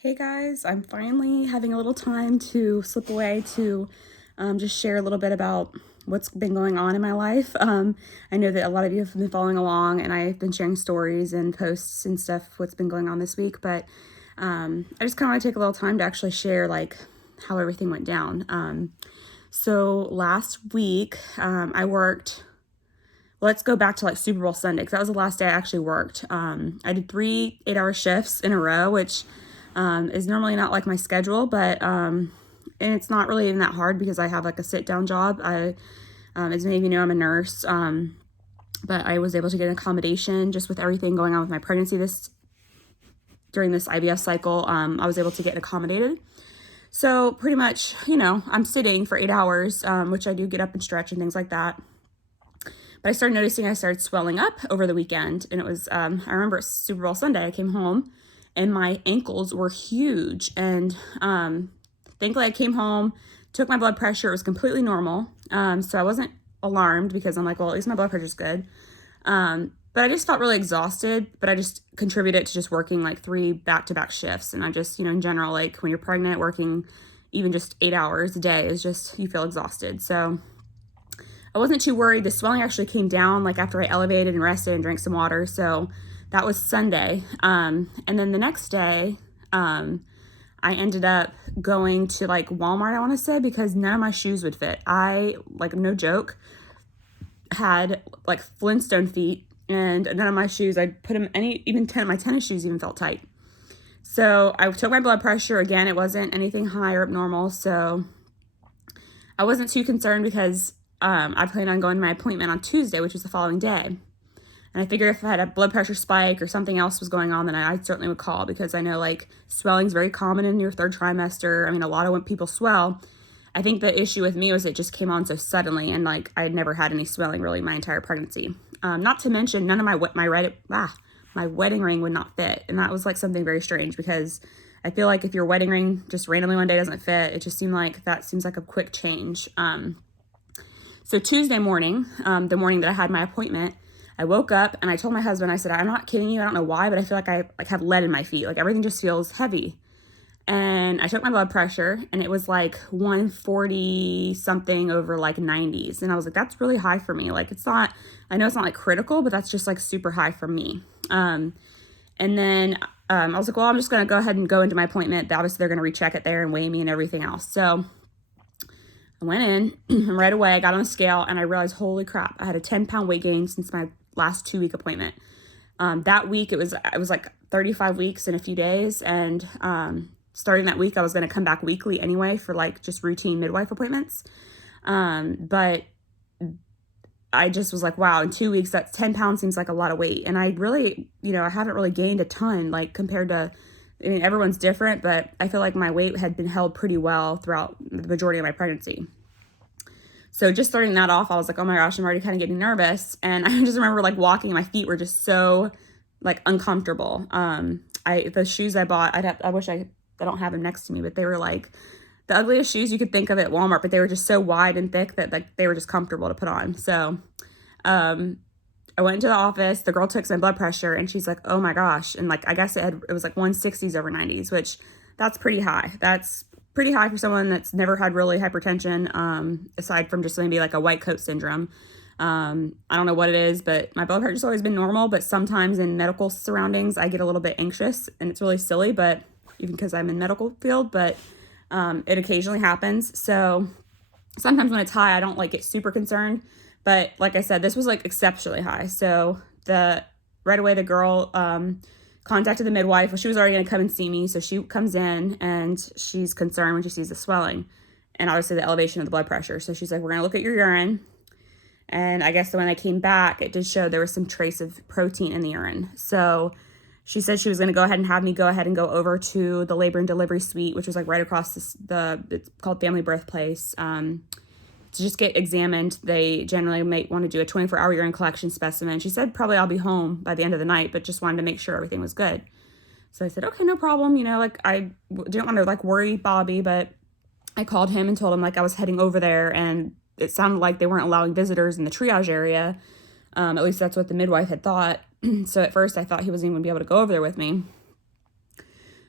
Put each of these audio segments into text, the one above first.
Hey guys, I'm finally having a little time to slip away to just share a little bit about what's been going on in my life. I know that a lot of you have been following along and I've been sharing stories and posts and stuff, what's been going on this week, but I just kind of want to take a little time to actually share like how everything went down. So last week I worked, let's go back to like Super Bowl Sunday because that was the last day I actually worked. I did 3 8-hour shifts in a row, which is normally not like my schedule, but and it's not really even that hard because I have like a sit-down job. As many of you know, I'm a nurse, but I was able to get an accommodation just with everything going on with my pregnancy during this IVF cycle. I was able to get accommodated. So pretty much, I'm sitting for 8 hours, which I do get up and stretch and things like that. But I started noticing I started swelling up over the weekend, and it was, I remember it was Super Bowl Sunday. I came home and my ankles were huge. And thankfully I came home, took my blood pressure. It was completely normal. So I wasn't alarmed because I'm like, well, at least my blood pressure's good. But I just felt really exhausted, but I just contributed to just working like 3 back-to-back shifts. And I just, in general, like when you're pregnant, working even just 8 hours a day is just, you feel exhausted. So I wasn't too worried. The swelling actually came down like after I elevated and rested and drank some water. So that was Sunday. And then the next day, I ended up going to like Walmart, I want to say, because none of my shoes would fit. I, like, no joke, had like Flintstone feet, and none of my shoes, I put them, my tennis shoes even felt tight. So I took my blood pressure. Again, it wasn't anything high or abnormal. So I wasn't too concerned because I planned on going to my appointment on Tuesday, which was the following day. And I figured if I had a blood pressure spike or something else was going on, then I certainly would call, because I know like swelling is very common in your 3rd trimester. I mean, a lot of when people swell, I think the issue with me was it just came on so suddenly, and like I had never had any swelling really my entire pregnancy. Not to mention none of my wedding ring would not fit. And that was like something very strange, because I feel like if your wedding ring just randomly one day doesn't fit, it just seemed like that seems like a quick change. So Tuesday morning, the morning that I had my appointment, I woke up and I told my husband, I said, I'm not kidding you. I don't know why, but I feel like I have lead in my feet. Like everything just feels heavy. And I took my blood pressure and it was like 140 something over like 90s. And I was like, that's really high for me. Like I know it's not like critical, but that's just like super high for me. And then I was like, well, I'm just going to go ahead and go into my appointment. Obviously they're going to recheck it there and weigh me and everything else. So I went in right away. I got on the scale and I realized, holy crap, I had a 10-pound weight gain since my last 2-week appointment. That week it was like 35 weeks in a few days. And starting that week, I was going to come back weekly anyway for like just routine midwife appointments. But I just was like, wow, in 2 weeks, that's 10 pounds seems like a lot of weight. And I really, I haven't really gained a ton, like compared to, I mean, everyone's different, but I feel like my weight had been held pretty well throughout the majority of my pregnancy. So just starting that off, I was like, oh my gosh, I'm already kind of getting nervous. And I just remember like walking, my feet were just so like uncomfortable. The shoes I bought, I wish I don't have them next to me, but they were like the ugliest shoes you could think of at Walmart, but they were just so wide and thick that like they were just comfortable to put on. So I went into the office, the girl took my blood pressure and she's like, oh my gosh. And like, I guess it was like 160s over 90s, which that's pretty high. That's pretty high for someone that's never had really hypertension, aside from just maybe like a white coat syndrome. I don't know what it is, but my blood pressure's always been normal, but sometimes in medical surroundings, I get a little bit anxious, and it's really silly, but even because I'm in medical field, but it occasionally happens. So sometimes when it's high, I don't like get super concerned, but like I said, this was like exceptionally high. So right away, the girl, contacted the midwife. Well, she was already going to come and see me. So she comes in and she's concerned when she sees the swelling and obviously the elevation of the blood pressure. So she's like, we're going to look at your urine. And I guess when I came back, it did show there was some trace of protein in the urine. So she said she was going to go ahead and have me go over to the labor and delivery suite, which was like right across it's called Family Birthplace, to just get examined. They generally might want to do a 24-hour urine collection specimen. She said probably I'll be home by the end of the night, but just wanted to make sure everything was good. So I said, okay, no problem. Like I didn't want to like worry Bobby, but I called him and told him like I was heading over there, and it sounded like they weren't allowing visitors in the triage area. At least that's what the midwife had thought. So at first I thought he wasn't even going to be able to go over there with me.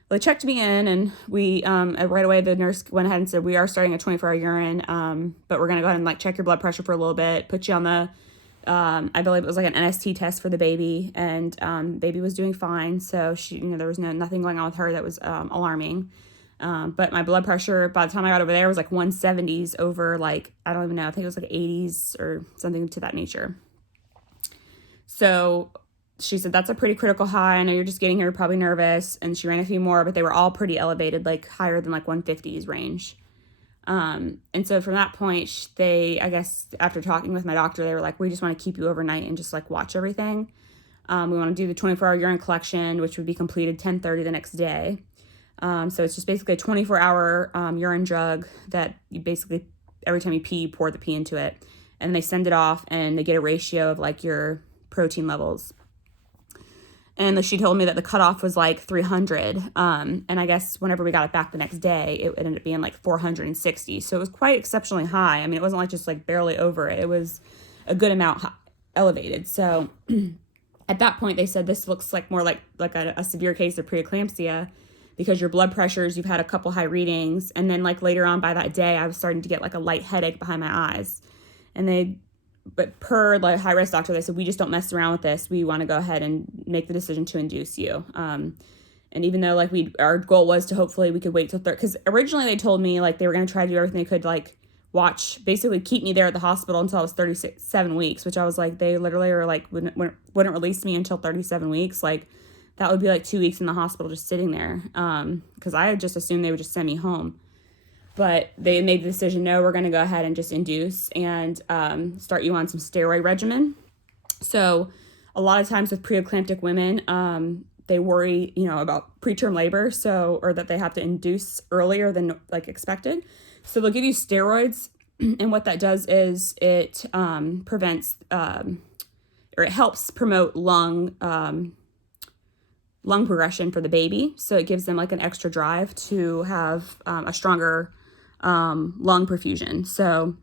they checked me in, and we right away the nurse went ahead and said, we are starting a 24-hour urine, but we're going to go ahead and like check your blood pressure for a little bit, put you on the I believe it was like an NST test for the baby, and baby was doing fine. So she, there was nothing going on with her that was alarming. But my blood pressure by the time I got over there was like 170s over like, I don't even know, I think it was like 80s or something to that nature. So she said, that's a pretty critical high. I know you're just getting here, probably nervous. And she ran a few more, but they were all pretty elevated, like higher than like 150s range. And so from that point, they, I guess after talking with my doctor, they were like, we just want to keep you overnight and just like watch everything. We want to do the 24-hour urine collection, which would be completed 10:30 the next day. So it's just basically a 24-hour urine drug that you basically, every time you pee, you pour the pee into it. And they send it off, and they get a ratio of like your protein levels. And she told me that the cutoff was like 300. And I guess whenever we got it back the next day, it ended up being like 460. So it was quite exceptionally high. I mean, it wasn't like just like barely over it. It was a good amount elevated. So at that point, they said this looks like more like a severe case of preeclampsia, because your blood pressures, you've had a couple high readings. And then like later on by that day, I was starting to get like a light headache behind my eyes. But per the high risk doctor, they said, we just don't mess around with this. We want to go ahead and make the decision to induce you. And even though like our goal was to hopefully we could wait till because originally they told me like they were going to try to do everything they could, like basically keep me there at the hospital until I was 37 weeks, which I was like, they literally were like, wouldn't release me until 37 weeks. Like that would be like 2 weeks in the hospital just sitting there. Because I had just assumed they would just send me home. But they made the decision, no, we're going to go ahead and just induce and start you on some steroid regimen. So a lot of times with preeclamptic women, they worry, about preterm labor, or that they have to induce earlier than like expected. So they'll give you steroids, and what that does is it prevents or it helps promote lung progression for the baby. So it gives them like an extra drive to have a stronger lung perfusion. So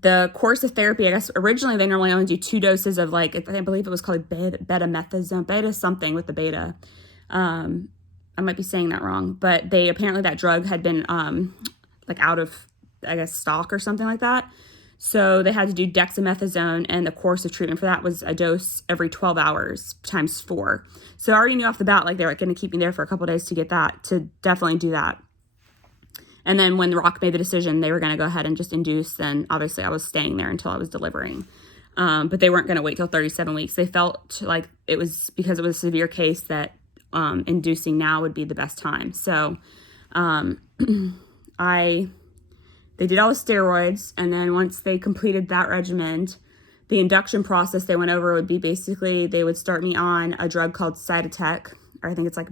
the course of therapy, I guess originally they normally only do 2 doses of like, I believe it was called beta something with the beta. I might be saying that wrong, but apparently that drug had been like out of, I guess, stock or something like that. So they had to do dexamethasone, and the course of treatment for that was a dose every 12 hours times 4. So I already knew off the bat, like they were going to keep me there for a couple of days to get that, to definitely do that. And then when the Rock made the decision, they were going to go ahead and just induce, then obviously I was staying there until I was delivering. But they weren't going to wait till 37 weeks. They felt like it was because it was a severe case that inducing now would be the best time. So they did all the steroids, and then once they completed that regimen, the induction process they went over would be basically they would start me on a drug called Cytotec, or I think it's like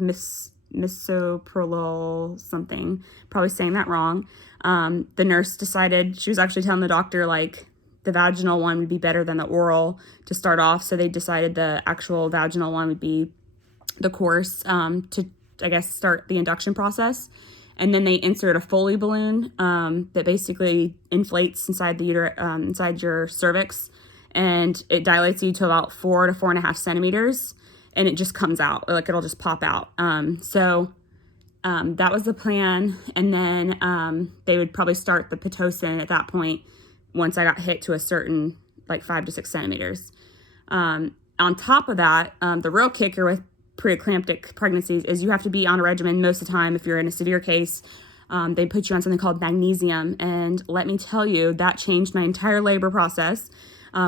misoprolol something, probably saying that wrong. The nurse decided, she was actually telling the doctor like the vaginal one would be better than the oral to start off, so they decided the actual vaginal one would be the course to, I guess, start the induction process. And then they insert a Foley balloon that basically inflates inside the inside your cervix, and it dilates you to about 4 to 4.5 centimeters, and it just comes out, like it'll just pop out. So that was the plan. And then they would probably start the Pitocin at that point once I got hit to a certain like 5 to 6 centimeters. On top of that, the real kicker with preeclamptic pregnancies is you have to be on a regimen most of the time. If you're in a severe case, they put you on something called magnesium. And let me tell you, that changed my entire labor process.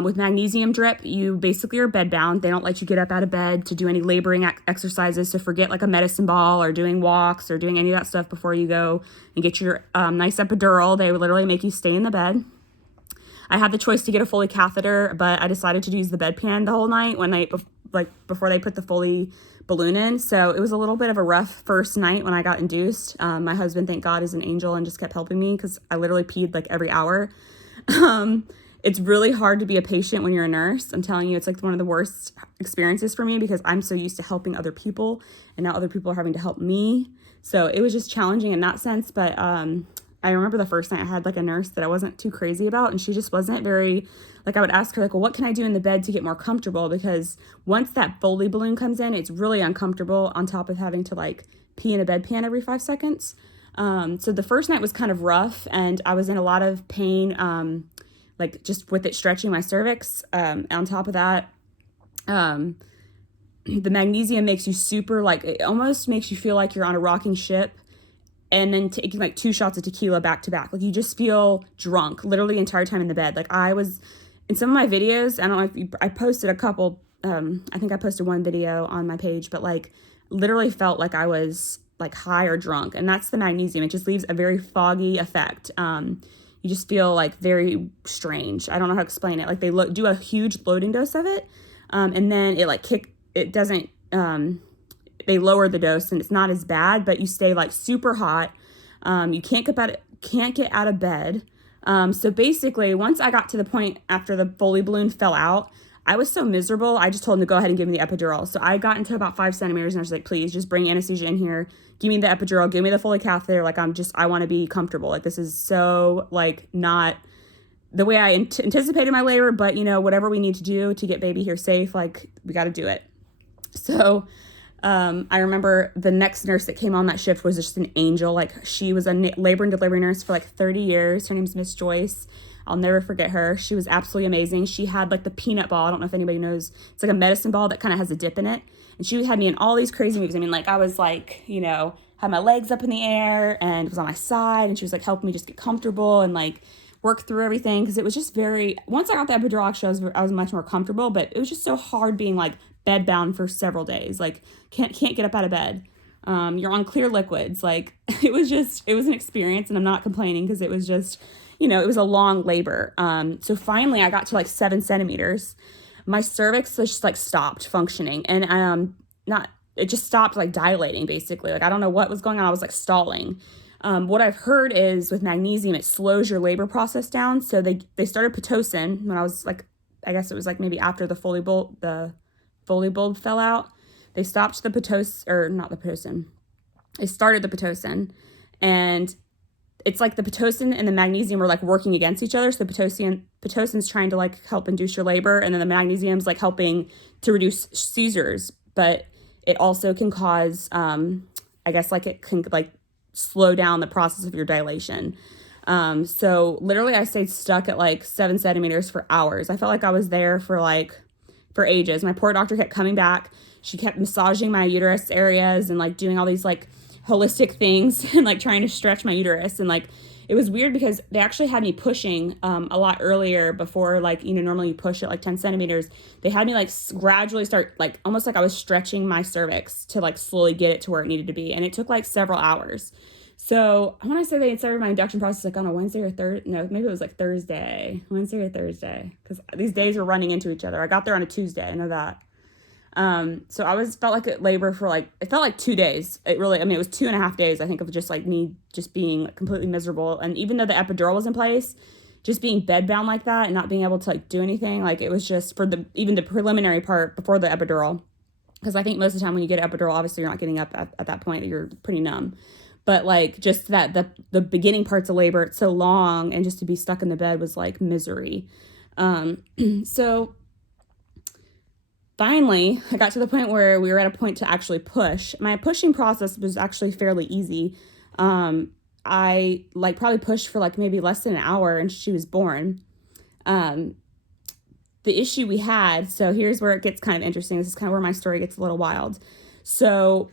With magnesium drip, you basically are bedbound. They don't let you get up out of bed to do any laboring exercises, to forget like a medicine ball or doing walks or doing any of that stuff before you go and get your nice epidural. They would literally make you stay in the bed. I had the choice to get a Foley catheter, but I decided to use the bedpan the whole night before they put the Foley balloon in. So it was a little bit of a rough first night when I got induced. My husband, thank God, is an angel and just kept helping me because I literally peed like every hour. It's really hard to be a patient when you're a nurse. I'm telling you, it's like one of the worst experiences for me because I'm so used to helping other people, and now other people are having to help me. So it was just challenging in that sense. But I remember the first night I had like a nurse that I wasn't too crazy about, and she just wasn't very, like, I would ask her like, well, what can I do in the bed to get more comfortable? Because once that Foley balloon comes in, it's really uncomfortable on top of having to like pee in a bedpan every 5 seconds. So the first night was kind of rough, and I was in a lot of pain, like just with it stretching my cervix. On top of that, the magnesium makes you super, like, it almost makes you feel like you're on a rocking ship, and then taking like 2 shots of tequila back to back. Like, you just feel drunk literally the entire time in the bed. Like, I was in some of my videos, I don't know if you, I posted a couple, I think I posted one video on my page, but like literally felt like I was like high or drunk. And that's the magnesium. It just leaves a very foggy effect. You just feel like very strange. I don't know how to explain it. Like, they do a huge loading dose of it. And then it like it doesn't, they lower the dose and it's not as bad, but you stay like super hot. You can't get out of bed. So basically, once I got to the point after the Foley balloon fell out, I was so miserable. I just told him to go ahead and give me the epidural. So I got into about 5 centimeters, and I was like, please just bring anesthesia in here. Give me the epidural. Give me the Foley catheter. Like, I want to be comfortable. Like, this is so like not the way I anticipated my labor, but you know, whatever we need to do to get baby here safe, like, we got to do it. So I remember the next nurse that came on that shift was just an angel. Like, she was a labor and delivery nurse for like 30 years. Her name's Miss Joyce. I'll never forget her. She was absolutely amazing. She had like the peanut ball. I don't know if anybody knows. It's like a medicine ball that kind of has a dip in it. And she had me in all these crazy moves. I mean, like, I was like, you know, had my legs up in the air and was on my side. And she was like helping me just get comfortable and like work through everything. Because it was just very, once I got the epidural, actually, I was much more comfortable. But it was just so hard being like bed bound for several days. Like, can't get up out of bed. You're on clear liquids. Like, it was an experience, and I'm not complaining, because it was just, you know, it was a long labor. So finally I got to like 7 centimeters. My cervix just like stopped functioning, and it just stopped like dilating, basically. Like, I don't know what was going on. I was like stalling. What I've heard is with magnesium, it slows your labor process down. So they started Pitocin when I was like, I guess it was like maybe after the Foley bulb fell out. They stopped the Pitocin, or not the Pitocin. They started the Pitocin, and it's like the Pitocin and the magnesium are like working against each other. So the Pitocin's trying to like help induce your labor, and then the magnesium's like helping to reduce seizures. But it also can cause, I guess, like, it can like slow down the process of your dilation. So literally I stayed stuck at like 7 centimeters for hours. I felt like I was there for ages. My poor doctor kept coming back. She kept massaging my uterus areas and like doing all these like holistic things and like trying to stretch my uterus. And like, it was weird because they actually had me pushing a lot earlier before, like, you know, normally you push at like 10 centimeters. They had me like gradually start, like, almost like I was stretching my cervix to like slowly get it to where it needed to be. And it took like several hours. So I want to say they had started my induction process like on a Wednesday or Thursday. No, maybe it was like Wednesday or Thursday, because these days were running into each other. I got there on a Tuesday. I know that. So felt like at labor for like, it felt like 2 days. It really, I mean, it was 2.5 days, I think, of just like me just being like completely miserable. And even though the epidural was in place, just being bedbound like that and not being able to like do anything, like, it was just for even the preliminary part before the epidural. Because I think most of the time when you get an epidural, obviously you're not getting up at that point, you're pretty numb. But like, just that the beginning parts of labor, it's so long, and just to be stuck in the bed was like misery. So finally, I got to the point where we were at a point to actually push. My pushing process was actually fairly easy. I like probably pushed for like maybe less than an hour, and she was born. The issue we had, so here's where it gets kind of interesting. This is kind of where my story gets a little wild. So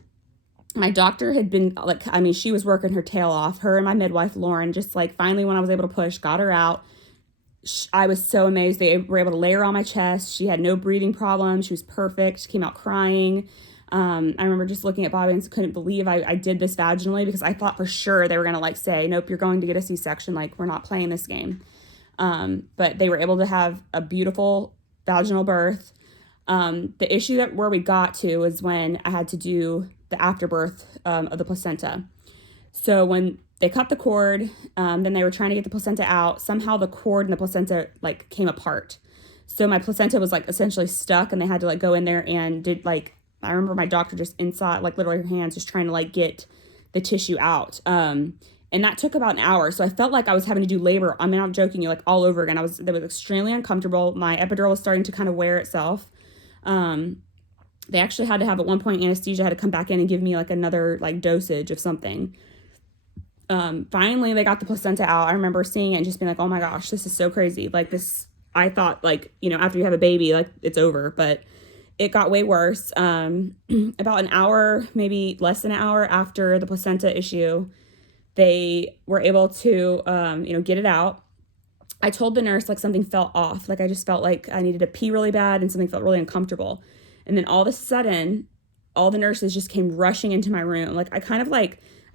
my doctor had been like, I mean, she was working her tail off. Her and my midwife, Lauren, just like finally when I was able to push, got her out. I was so amazed. They were able to lay her on my chest. She had no breathing problems. She was perfect. She came out crying. I remember just looking at Bobby and couldn't believe I did this vaginally, because I thought for sure they were going to like say, nope, you're going to get a C-section. Like, we're not playing this game. But they were able to have a beautiful vaginal birth. The issue where we got to is when I had to do the afterbirth of the placenta. So when they cut the cord, then they were trying to get the placenta out. Somehow the cord and the placenta like came apart. So my placenta was like essentially stuck, and they had to like go in there and did like, I remember my doctor just inside, like literally her hands just trying to like get the tissue out. And And that took about an hour. So I felt like I was having to do labor. I'm not joking you, like all over again. That was extremely uncomfortable. My epidural was starting to kind of wear itself. They actually had to have at one point anesthesia had to come back in and give me like another like dosage of something. Finally they got the placenta out. I remember seeing it and just being like, oh my gosh, this is so crazy. Like this, I thought like, you know, after you have a baby, like it's over, but it got way worse. About an hour, maybe less than an hour after the placenta issue, they were able to, get it out. I told the nurse like something felt off. Like I just felt like I needed to pee really bad and something felt really uncomfortable. And then all of a sudden, all the nurses just came rushing into my room. Like I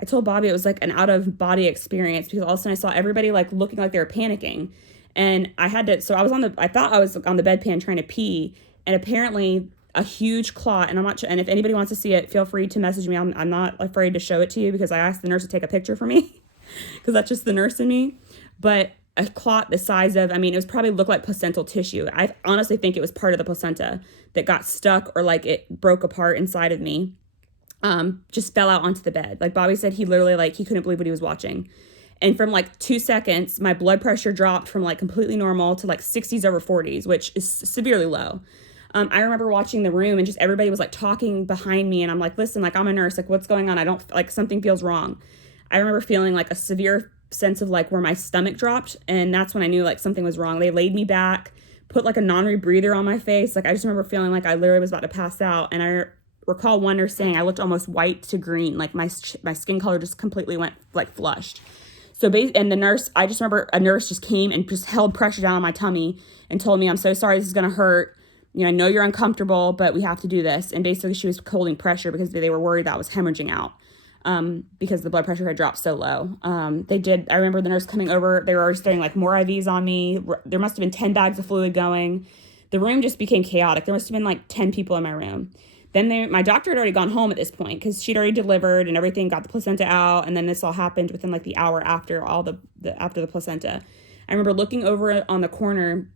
told Bobby it was like an out of body experience because all of a sudden I saw everybody like looking like they were panicking. And I thought I was on the bedpan trying to pee. And apparently a huge clot, and and if anybody wants to see it, feel free to message me. I'm not afraid to show it to you because I asked the nurse to take a picture for me because that's just the nurse in me. But a clot the size of, it was probably looked like placental tissue. I honestly think it was part of the placenta that got stuck or like it broke apart inside of me. Just fell out onto the bed. Like Bobby said, he literally like, he couldn't believe what he was watching. And from like 2 seconds, my blood pressure dropped from like completely normal to like 60s over 40s, which is severely low. I remember watching the room and just everybody was like talking behind me. And I'm like, listen, like I'm a nurse, like what's going on? I don't like something feels wrong. I remember feeling like a severe sense of like where my stomach dropped. And that's when I knew like something was wrong. They laid me back, put like a non-rebreather on my face. Like I just remember feeling like I literally was about to pass out. And I recall one nurse saying I looked almost white to green. Like my skin color just completely went like flushed. And the nurse, I just remember a nurse just came and just held pressure down on my tummy and told me, I'm so sorry, this is going to hurt. You know, I know you're uncomfortable, but we have to do this. And basically she was holding pressure because they were worried that I was hemorrhaging out because the blood pressure had dropped so low. I remember the nurse coming over, they were already starting like more IVs on me. There must have been 10 bags of fluid going. The room just became chaotic. There must have been like 10 people in my room. Then my doctor had already gone home at this point because she'd already delivered and everything, got the placenta out. And then this all happened within like the hour after after the placenta. I remember looking over on the corner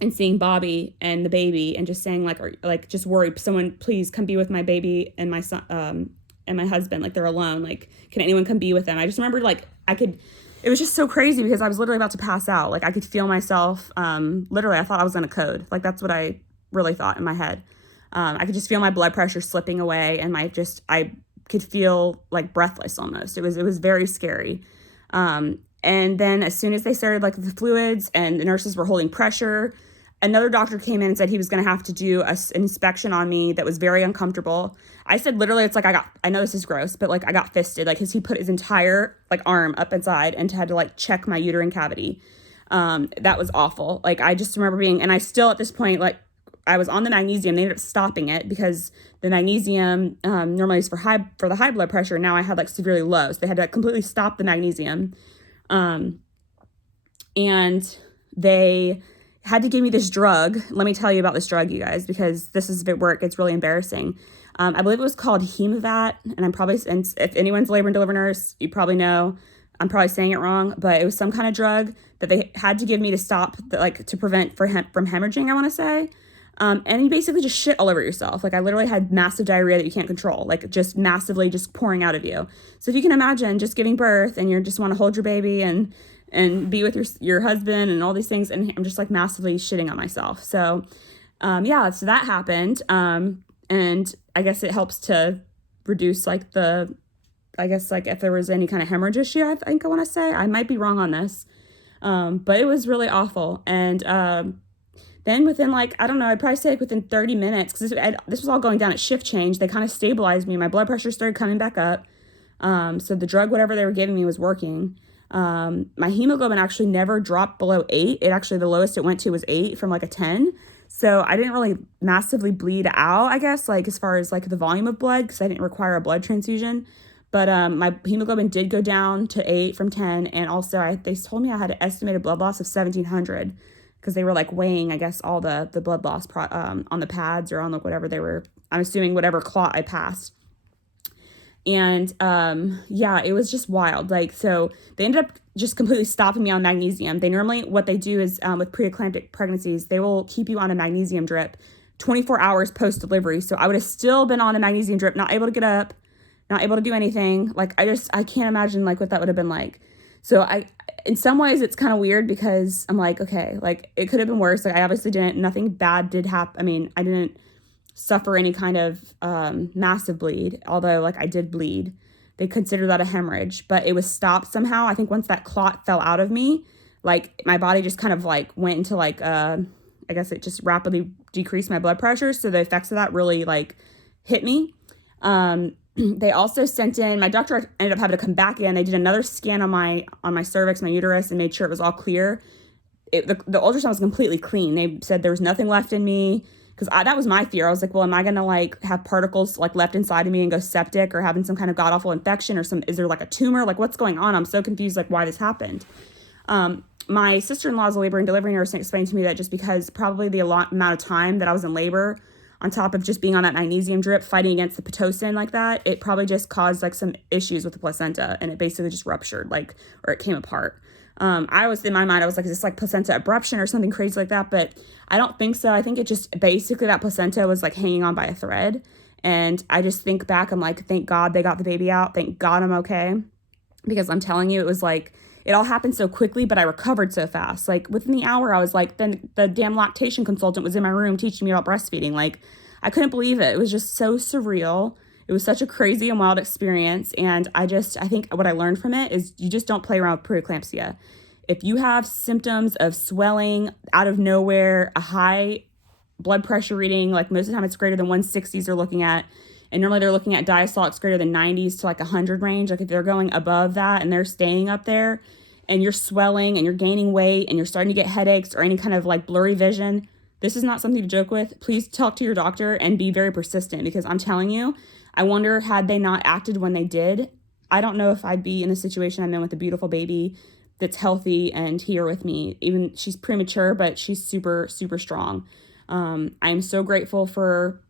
and seeing Bobby and the baby and just saying like just worried, someone please come be with my baby and my son, and my husband, like they're alone. Like, can anyone come be with them? I just remember like it was just so crazy because I was literally about to pass out. Like I could feel myself, literally I thought I was gonna code. Like that's what I really thought in my head. I could just feel my blood pressure slipping away and I could feel like breathless almost. It was very scary. And then as soon as they started like the fluids and the nurses were holding pressure, another doctor came in and said he was going to have to do an inspection on me that was very uncomfortable. I said literally, it's like I know this is gross, but like I got fisted, like he put his entire like arm up inside and had to like check my uterine cavity. That was awful. Like I just remember and I still at this point, like I was on the magnesium. They ended up stopping it because the magnesium normally is for the high blood pressure. Now I had like severely low. So they had to completely stop the magnesium. And they had to give me this drug. Let me tell you about this drug, you guys, because this is where it gets really embarrassing. I believe it was called Hemovat. And if anyone's labor and delivery nurse, you probably know, I'm probably saying it wrong, but it was some kind of drug that they had to give me to stop, to prevent from hemorrhaging, I want to say. And you basically just shit all over yourself. Like I literally had massive diarrhea that you can't control, like just massively just pouring out of you. So if you can imagine just giving birth and you just want to hold your baby and be with your husband and all these things. And I'm just like massively shitting on myself. So, so that happened. And I guess it helps to reduce like if there was any kind of hemorrhage issue, I think I want to say, I might be wrong on this. But it was really awful. And, then within like, I don't know, I'd probably say like within 30 minutes, because this was all going down at shift change, they kind of stabilized me. My blood pressure started coming back up. So the drug, whatever they were giving me was working. My hemoglobin actually never dropped below 8. The lowest it went to was 8 from like a 10. So I didn't really massively bleed out, I guess, like as far as like the volume of blood, because I didn't require a blood transfusion. But my hemoglobin did go down to 8 from 10. And also they told me I had an estimated blood loss of 1,700. Because they were like weighing, I guess, all the blood loss on the pads or on the whatever they were, I'm assuming whatever clot I passed. And it was just wild. Like, so they ended up just completely stopping me on magnesium. They normally, what they do is with preeclamptic pregnancies, they will keep you on a magnesium drip 24 hours post-delivery. So I would have still been on a magnesium drip, not able to get up, not able to do anything. Like, I can't imagine like what that would have been like. So in some ways it's kind of weird because I'm like, okay, like it could have been worse. Like I obviously nothing bad did happen. I mean, I didn't suffer any kind of massive bleed, although like I did bleed. They consider that a hemorrhage, but it was stopped somehow. I think once that clot fell out of me, like my body just kind of like went into like, I guess it just rapidly decreased my blood pressure. So the effects of that really like hit me. They also sent in, my doctor ended up having to come back in. They did another scan on my cervix, my uterus, and made sure it was all clear. The ultrasound was completely clean. They said there was nothing left in me, because that was my fear. I was like, well, am I gonna like have particles like left inside of me and go septic, or having some kind of god awful infection, or is there like a tumor? Like what's going on? I'm so confused, like why this happened. My sister-in-law is a labor and delivery nurse, and explained to me that just because probably the amount of time that I was in labor, on top of just being on that magnesium drip, fighting against the Pitocin like that, it probably just caused like some issues with the placenta, and it basically just ruptured, like, or it came apart. In my mind, I was like, is this like placenta abruption or something crazy like that? But I don't think so. I think it just basically that placenta was like hanging on by a thread. And I just think back, I'm like, thank God they got the baby out. Thank God I'm okay. Because I'm telling you, it was like, it all happened so quickly, but I recovered so fast. Like within the hour, I was like, then the damn lactation consultant was in my room teaching me about breastfeeding. Like I couldn't believe it. It was just so surreal. It was such a crazy and wild experience. And I think what I learned from it is you just don't play around with preeclampsia. If you have symptoms of swelling out of nowhere, a high blood pressure reading, like most of the time it's greater than 160s they're looking at, and normally they're looking at diastolics greater than 90s to like 100 range. Like if they're going above that and they're staying up there, and you're swelling and you're gaining weight and you're starting to get headaches or any kind of like blurry vision, this is not something to joke with. Please talk to your doctor and be very persistent, because I'm telling you, I wonder, had they not acted when they did, I don't know if I'd be in the situation I'm in with a beautiful baby that's healthy and here with me. Even she's premature, but she's super, super strong. I'm so grateful for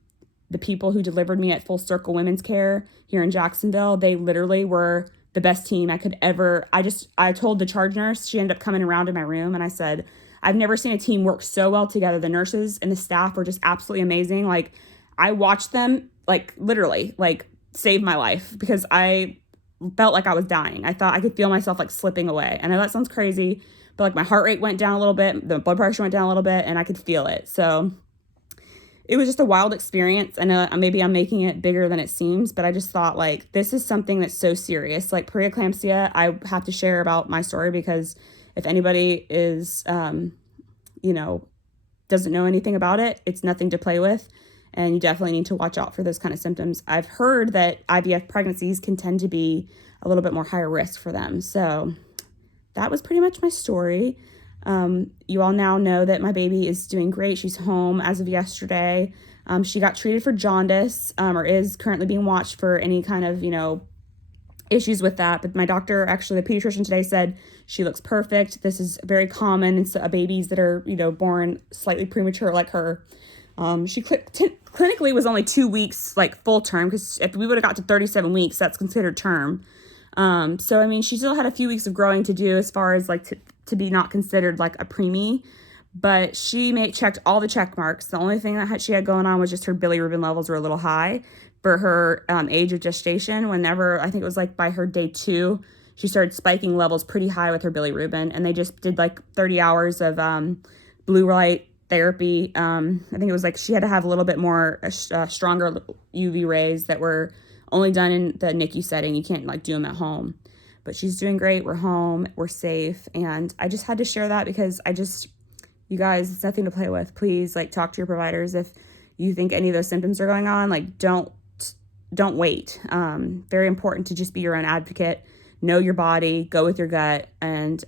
the people who delivered me at Full Circle Women's Care here in Jacksonville. They literally were the best team I could ever. I told the charge nurse, she ended up coming around in my room, and I said, I've never seen a team work so well together. The nurses and the staff were just absolutely amazing. Like I watched them like literally like save my life, because I felt like I was dying. I thought I could feel myself like slipping away. I know that sounds crazy, but like my heart rate went down a little bit, the blood pressure went down a little bit, and I could feel it. So it was just a wild experience. I know maybe I'm making it bigger than it seems, but I just thought like, this is something that's so serious. Like preeclampsia, I have to share about my story, because if anybody is, doesn't know anything about it, it's nothing to play with. And you definitely need to watch out for those kind of symptoms. I've heard that IVF pregnancies can tend to be a little bit more higher risk for them. So that was pretty much my story. You all now know that my baby is doing great. She's home as of yesterday. She got treated for jaundice, or is currently being watched for any kind of, issues with that. But my doctor, actually the pediatrician today, said she looks perfect. This is very common in babies that are, born slightly premature like her. She clinically was only 2 weeks, like full term, because if we would have got to 37 weeks, that's considered term. So, I mean, she still had a few weeks of growing to do as far as like to be not considered like a preemie, but she checked all the check marks. The only thing that she had going on was just her bilirubin levels were a little high for her age of gestation. Whenever, I think it was like by her day 2, she started spiking levels pretty high with her bilirubin, and they just did like 30 hours of blue light therapy. I think it was like she had to have a little bit more stronger UV rays that were only done in the NICU setting. You can't like do them at home. But she's doing great. We're home. We're safe. And I just had to share that, because you guys, it's nothing to play with. Please like talk to your providers if you think any of those symptoms are going on. Like don't wait. Very important to just be your own advocate. Know your body. Go with your gut. And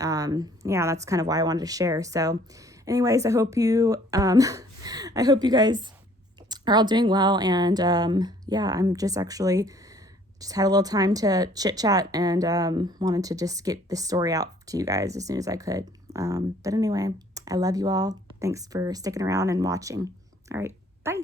that's kind of why I wanted to share. So anyways, I hope you guys are all doing well. And I'm just had a little time to chit chat, and wanted to just get this story out to you guys as soon as I could. But anyway, I love you all. Thanks for sticking around and watching. All right, bye.